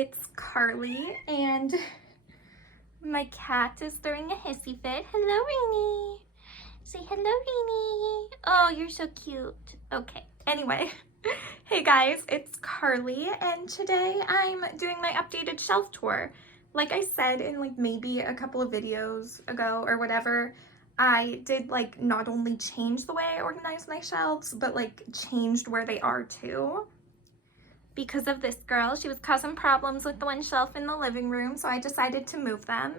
it's Carly, and my cat is throwing a hissy fit. Hello, Rainy. Say hello, Rainy. Oh, you're so cute. Okay, anyway. Hey guys, it's Carly, and today I'm doing my updated shelf tour. Like I said in like maybe a couple of videos ago or whatever, I did like not only change the way I organize my shelves, but like changed where they are too. Because of this girl, she was causing problems with the one shelf in the living room, so I decided to move them.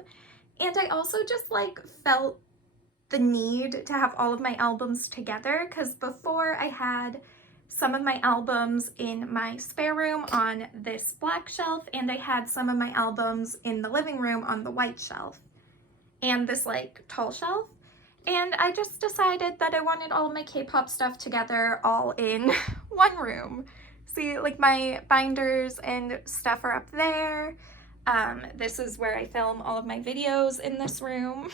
And I also just like felt the need to have all of my albums together, because before I had some of my albums in my spare room on this black shelf, and I had some of my albums in the living room on the white shelf and this like tall shelf. And I just decided that I wanted all of my K-pop stuff together all in one room. See, like my binders and stuff are up there. This is where I film all of my videos in this room.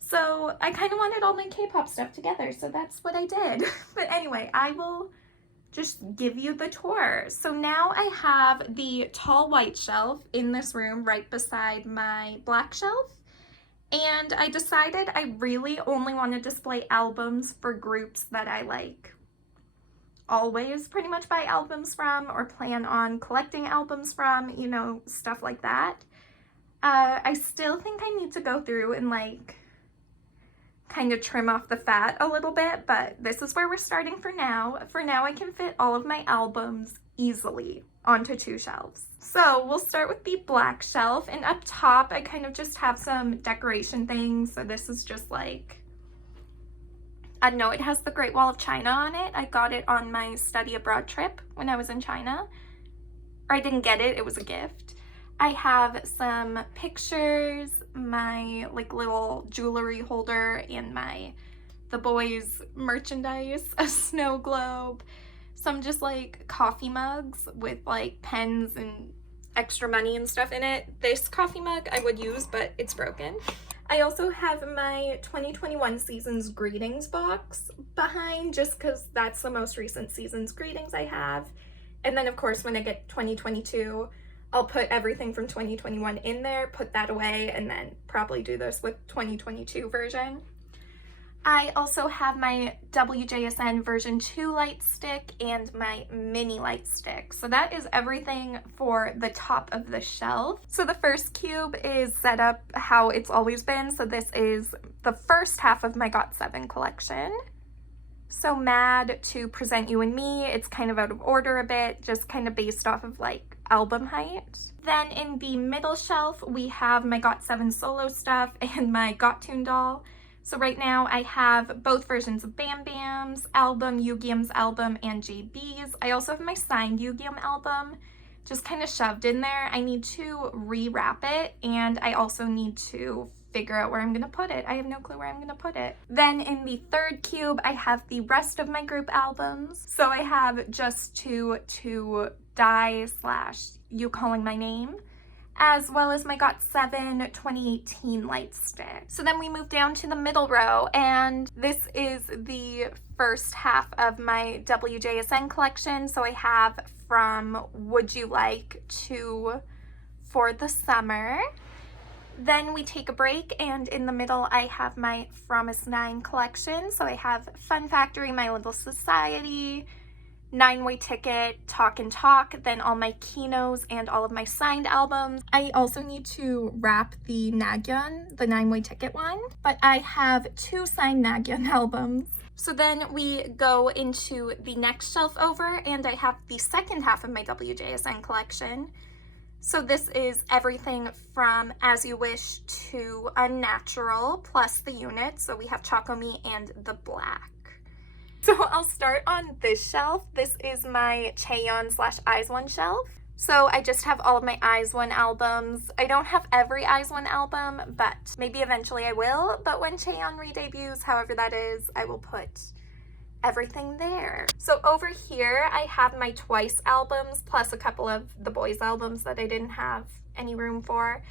So I kind of wanted all my K-pop stuff together, so that's what I did. But anyway, I will just give you the tour. So now I have the tall white shelf in this room right beside my black shelf. And I decided I really only want to display albums for groups that I like always pretty much buy albums from or plan on collecting albums from, you know, stuff like that. I still think I need to go through and like kind of trim off the fat a little bit, but this is where we're starting for now. For now, I can fit all of my albums easily onto 2 shelves. So we'll start with the black shelf, and up top I kind of just have some decoration things. So this is just like, I don't know, it has the Great Wall of China on it. I got it on my study abroad trip when I was in China. Or I didn't get it, it was a gift. I have some pictures, my like little jewelry holder, and the boys' merchandise, a snow globe, some just like coffee mugs with like pens and extra money and stuff in it. This coffee mug I would use, but it's broken. I also have my 2021 season's greetings box behind, just because that's the most recent season's greetings I have. And then of course when I get 2022, I'll put everything from 2021 in there, put that away, and then probably do this with 2022 version. I also have my WJSN version 2 light stick and my mini light stick. So that is everything for the top of the shelf. So the first cube is set up how it's always been. So this is the first half of my GOT7 collection. So Mad to Present You and Me, it's kind of out of order a bit, just kind of based off of like album height. Then in the middle shelf, we have my GOT7 solo stuff and my GOT-Tune doll. So right now I have both versions of Bam Bam's album, Yugyeom's album, and JB's. I also have my signed Yugyeom album just kind of shoved in there. I need to rewrap it, and I also need to figure out where I'm gonna put it. I have no clue where I'm gonna put it. Then in the third cube, I have the rest of my group albums. So I have Just to Die / You Calling My Name, as well as my GOT7 2018 light stick. So then we move down to the middle row, and this is the first half of my WJSN collection. So I have from Would You Like to For the Summer. Then we take a break, and in the middle I have my Promise 9 collection. So I have Fun Factory, My Little Society, 9-Way Ticket, Talk and Talk, then all my Kinos and all of my signed albums. I also need to wrap the Nagyeon, the 9-Way Ticket one, but I have 2 signed Nagyeon albums. So then we go into the next shelf over, and I have the second half of my WJSN collection. So this is everything from As You Wish to Unnatural, plus the units. So we have Chocomi and The Black. So I'll start on this shelf. This is my Chaeyeon / IZ*ONE shelf. So I just have all of my IZ*ONE albums. I don't have every IZ*ONE album, but maybe eventually I will. But when Chaeyeon re-debuts, however that is, I will put everything there. So over here, I have my Twice albums, plus a couple of the boys' albums that I didn't have any room for.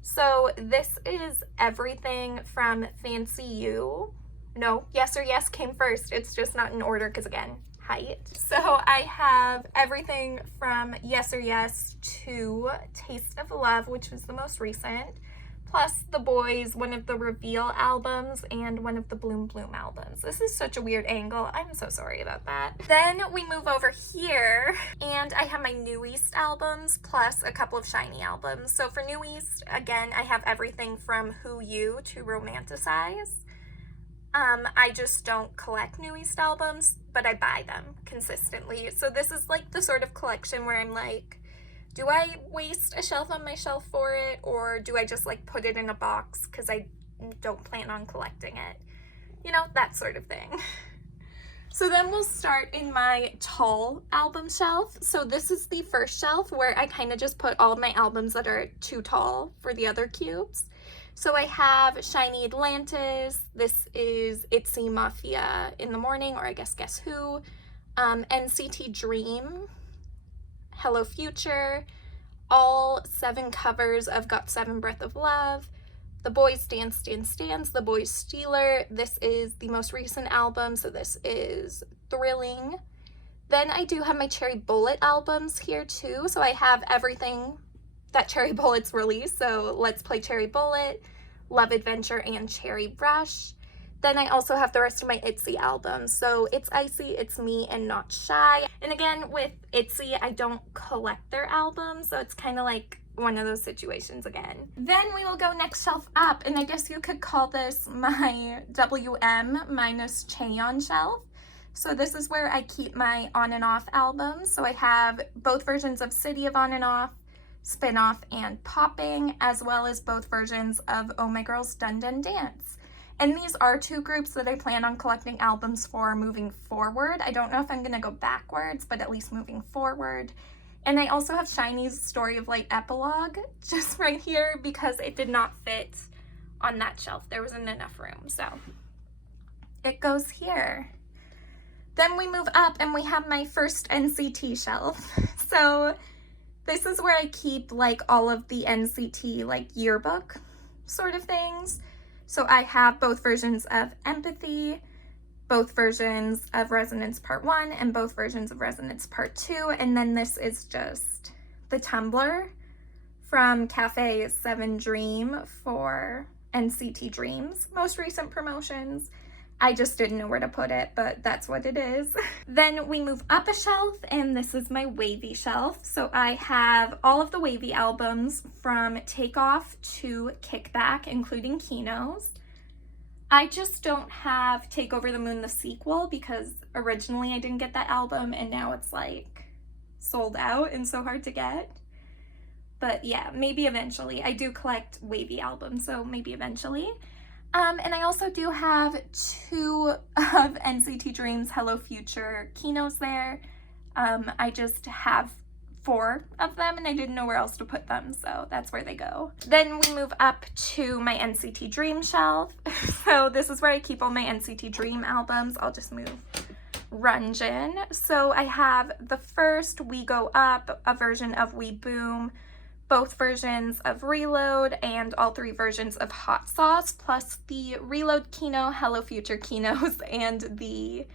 So this is everything from Fancy You. No, Yes or Yes came first. It's just not in order because, again, height. So I have everything from Yes or Yes to Taste of Love, which was the most recent, plus The Boys, one of the Reveal albums, and one of the Bloom Bloom albums. This is such a weird angle. I'm so sorry about that. Then we move over here, and I have my New East albums, plus a couple of SHINee albums. So for New East, again, I have everything from Who You to Romanticize. I just don't collect New East albums, but I buy them consistently. So this is like the sort of collection where I'm like, do I waste a shelf on my shelf for it, or do I just like put it in a box because I don't plan on collecting it? You know, that sort of thing. So then we'll start in my tall album shelf. So this is the first shelf where I kind of just put all of my albums that are too tall for the other cubes. So I have SHINee Atlantis, this is ITZY Mafia in the Morning, or I guess Guess Who, NCT Dream, Hello Future, all 7 covers of GOT7 Breath of Love, The Boys Dance Dance Dance, The Boys Stealer, this is the most recent album, so this is Thrilling. Then I do have my Cherry Bullet albums here too, so I have everything that Cherry Bullet's released, so Let's Play Cherry Bullet, Love Adventure, and Cherry Rush. Then I also have the rest of my ITZY albums, so It's Icy, It's Me, and Not Shy. And again, with ITZY, I don't collect their albums, so it's kind of like one of those situations again. Then we will go next shelf up, and I guess you could call this my WM minus Chaeyeon shelf. So this is where I keep my on and off albums. So I have both versions of City of On and Off, Spin-Off, and Popping, as well as both versions of Oh My Girl's Dun Dun Dance. And these are 2 groups that I plan on collecting albums for moving forward. I don't know if I'm gonna go backwards, but at least moving forward. And I also have SHINee's Story of Light Epilogue just right here because it did not fit on that shelf. There wasn't enough room, so it goes here. Then we move up and we have my first NCT shelf. So this is where I keep like all of the NCT like yearbook sort of things. So I have both versions of Empathy, both versions of Resonance Part 1, and both versions of Resonance Part 2. And then this is just the tumbler from Cafe 7 Dream for NCT Dream's most recent promotions. I just didn't know where to put it, but that's what it is. Then we move up a shelf, and this is my Wavy shelf. So I have all of the Wavy albums from Takeoff to Kickback, including Kinos. I just don't have Take Over the Moon, the sequel, because originally I didn't get that album, and now it's like sold out and so hard to get. But yeah, maybe eventually. I do collect Wavy albums, so maybe eventually. And I also do have 2 of NCT Dream's Hello Future Kinos there. I just have 4 of them and I didn't know where else to put them, so that's where they go. Then we move up to my NCT Dream shelf. So this is where I keep all my NCT Dream albums. I'll just move Runjin. So I have the first We Go Up, a version of We Boom, both versions of Reload, and all 3 versions of Hot Sauce, plus the Reload Kino, Hello Future Kinos, and the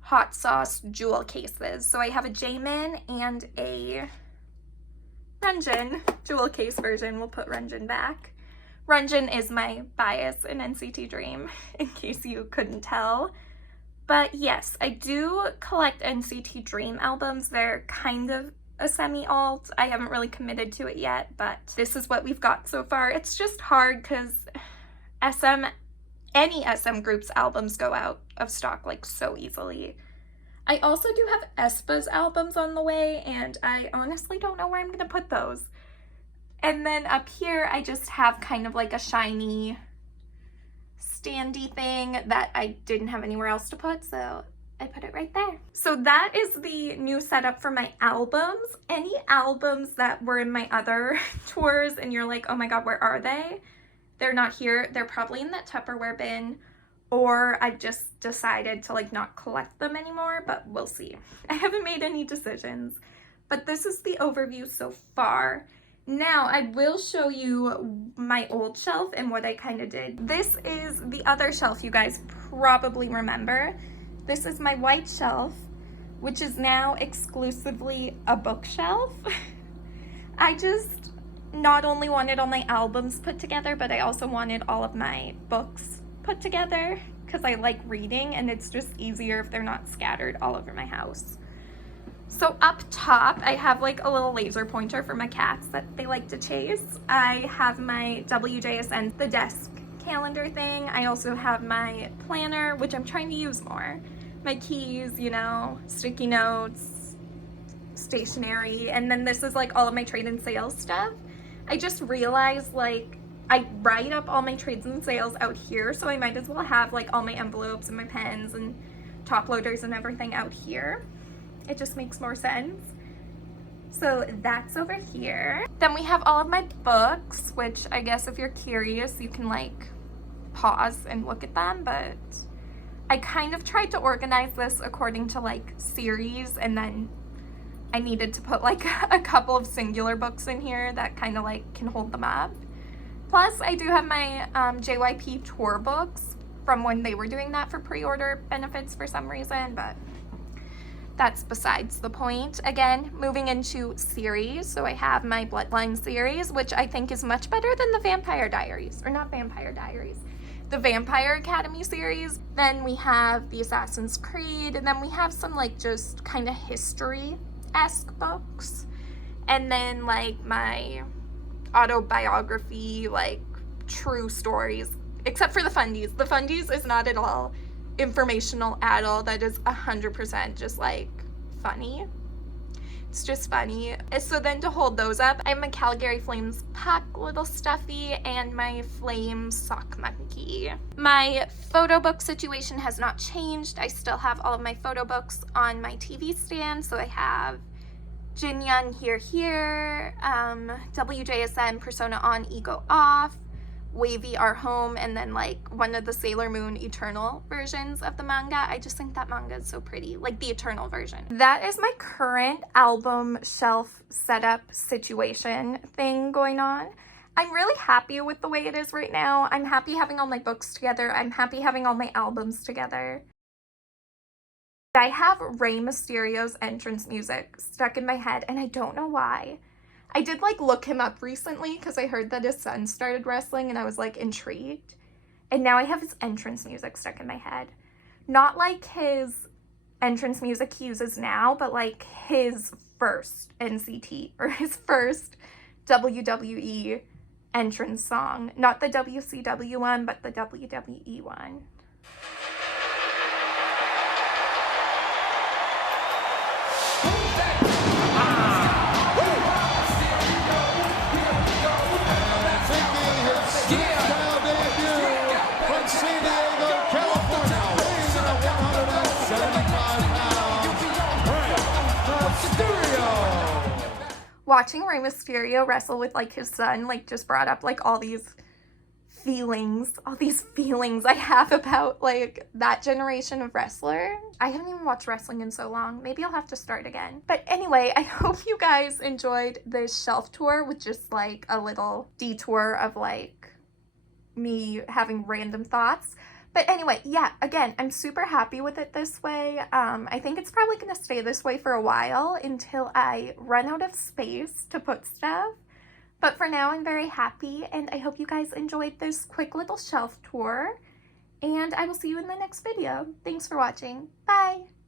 Hot Sauce jewel cases. So I have a Jaemin and a Runjin jewel case version. We'll put Runjin back. Runjin is my bias in NCT Dream, in case you couldn't tell. But yes, I do collect NCT Dream albums. They're kind of a semi-alt. I haven't really committed to it yet, but this is what we've got so far. It's just hard because any SM group's albums go out of stock like so easily. I also do have aespa's albums on the way, and I honestly don't know where I'm gonna put those. And then up here I just have kind of like a SHINee standy thing that I didn't have anywhere else to put, so I put it right there. So that is the new setup for my albums. Any albums that were in my other tours and you're like, oh my god, where are they? They're not here. They're probably in that Tupperware bin, or I've just decided to like not collect them anymore, but we'll see. I haven't made any decisions, but this is the overview so far. Now I will show you my old shelf and what I kind of did. This is the other shelf you guys probably remember. This is my white shelf. which is now exclusively a bookshelf. I just not only wanted all my albums put together, but I also wanted all of my books put together because I like reading and it's just easier if they're not scattered all over my house. So up top, I have like a little laser pointer for my cats that they like to chase. I have my WJSN, the desk calendar thing. I also have my planner, which I'm trying to use more. My keys, you know, sticky notes, stationery, and then this is like all of my trade and sales stuff. I just realized like I write up all my trades and sales out here, so I might as well have like all my envelopes and my pens and top loaders and everything out here. It just makes more sense. So that's over here. Then we have all of my books, which I guess if you're curious, you can like pause and look at them, but I kind of tried to organize this according to like series, and then I needed to put like a couple of singular books in here that kind of like can hold them up. Plus I do have my JYP tour books from when they were doing that for pre-order benefits for some reason, but that's besides the point. Again, moving into series. So I have my Bloodline series, which I think is much better than the Vampire Diaries, or not Vampire Diaries, the Vampire Academy series. Then we have the Assassin's Creed, and then we have some like just kind of history-esque books. And then like my autobiography, like true stories, except for the Fundies. The Fundies is not at all informational at all. That is 100% just like funny. It's just funny. So then to hold those up, I have my Calgary Flames puck little stuffy and my Flame sock monkey. My photo book situation has not changed. I still have all of my photo books on my TV stand. So I have Jin Young here, WJSN Persona On, Ego Off, Wavy Our Home, and then like one of the Sailor Moon Eternal versions of the manga. I just think that manga is so pretty, like the Eternal version. That is my current album shelf setup situation thing going on. I'm really happy with the way it is right now. I'm happy having all my books together. I'm happy having all my albums together. I have Rey Mysterio's entrance music stuck in my head, and I don't know why. I did like look him up recently because I heard that his son started wrestling and I was like intrigued. And now I have his entrance music stuck in my head. Not like his entrance music he uses now, but like his first NCT or his first WWE entrance song. Not the WCW one, but the WWE one. Watching Rey Mysterio wrestle with like his son like just brought up like all these feelings I have about like that generation of wrestler. I haven't even watched wrestling in so long. Maybe I'll have to start again. But anyway, I hope you guys enjoyed this shelf tour with just like a little detour of like me having random thoughts. But anyway, yeah, again, I'm super happy with it this way. I think it's probably going to stay this way for a while until I run out of space to put stuff. But for now, I'm very happy, and I hope you guys enjoyed this quick little shelf tour. And I will see you in the next video. Thanks for watching. Bye!